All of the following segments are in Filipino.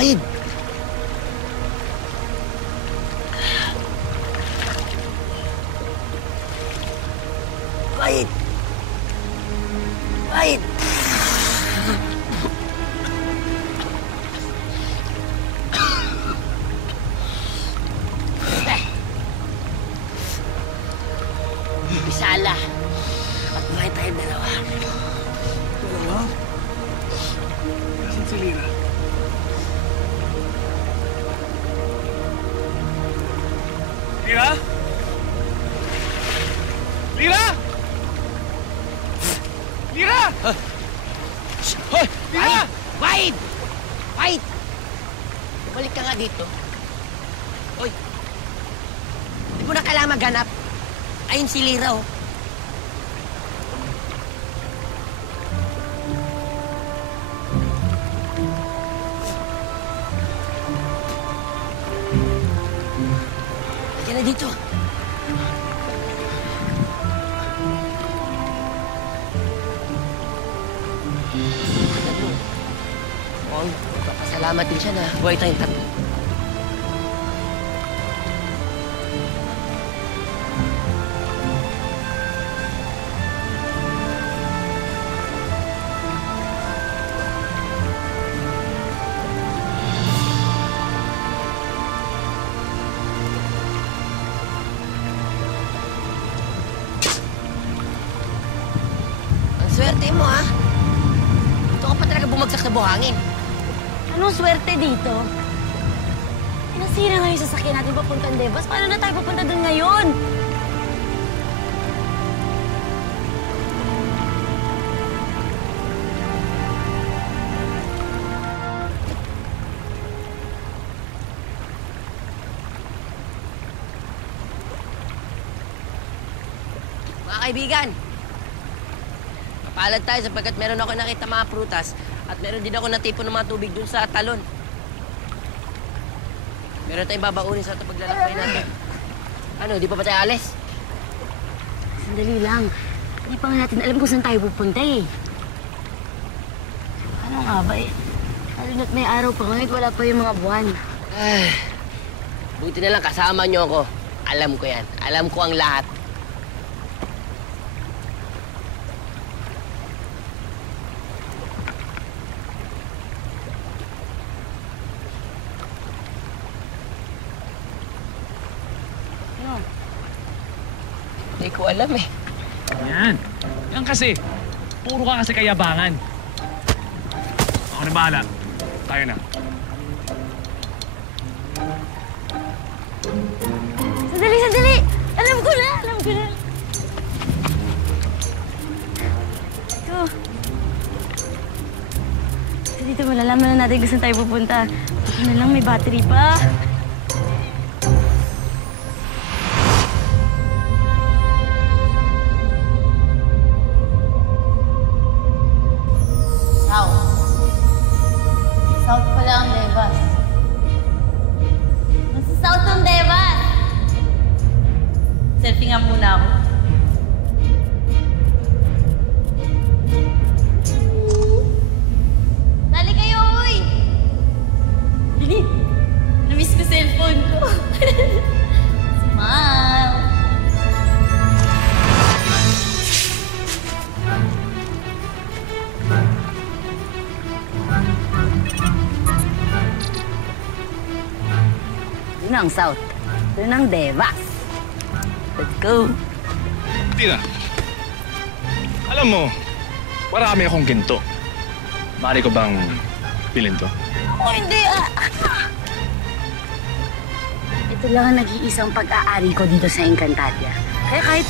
Wahid! Wahid! Wahid! Bisala. At buhay tayong dalawa. Dalawa? Nasaan si Lira? Lira? Lira! Lira! Hoy! Lira! Wahid! Wahid! Bumalik ka nga dito. Hoy! Di mo na kailangan maghanap. Ayun si Lira, oh. Halika na dito. Oh, magpapasalamat din siya na buhay tayong tatlo. Swerte mo, ha? Ito ka pa talaga bumagsak sa buhangin. Anong swerte dito? Nasira nga yung sasakyan natin papuntang Devas. Paano na tayo papunta doon ngayon? Mga kaibigan, kapalad tayo sapagkat meron ako nakita mga prutas at meron din ako natipon ng mga tubig dun sa talon. Meron tayong babaunin sa paglalakbay natin. Ano, di pa ba tayo alis? Sandali lang. Hindi pa nga natin alam kung saan tayo pupunta eh. Ano nga ba eh? Lalo na't may araw pa ngayon, wala pa yung mga buwan. Ay, buti na lang kasama niyo ako. Alam ko yan. Alam ko ang lahat. Hindi ko alam eh. Yan. Yan kasi. Puro ka kasi kayabangan. Ako na bahala. Tayo na. Sandali, sandali! Alam ko na, alam ko na. Ito. Dito malalaman na natin kung saan tayo pupunta. Ito na lang, may battery pa. South pala ang Devas. Nasa South ang Devas! Selfie nga muna ako. Dali kayo, uy! Dili! Namiss ko cellphone ko. Smile! Yun ang South. Yun ang Devas. Let's go. Tira. Alam mo, marami akong ginto. Maaari ko bang bilhin to? Oh, hindi ah. Ito lang ang nag-iisang pag-aari ko dito sa Encantadia. Kaya kahit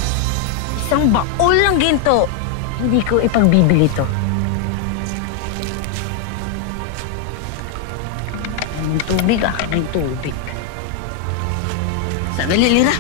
isang baul ng ginto, hindi ko ipagbibili to. Ang tubig ah, ang tubig. Sandali, Lira.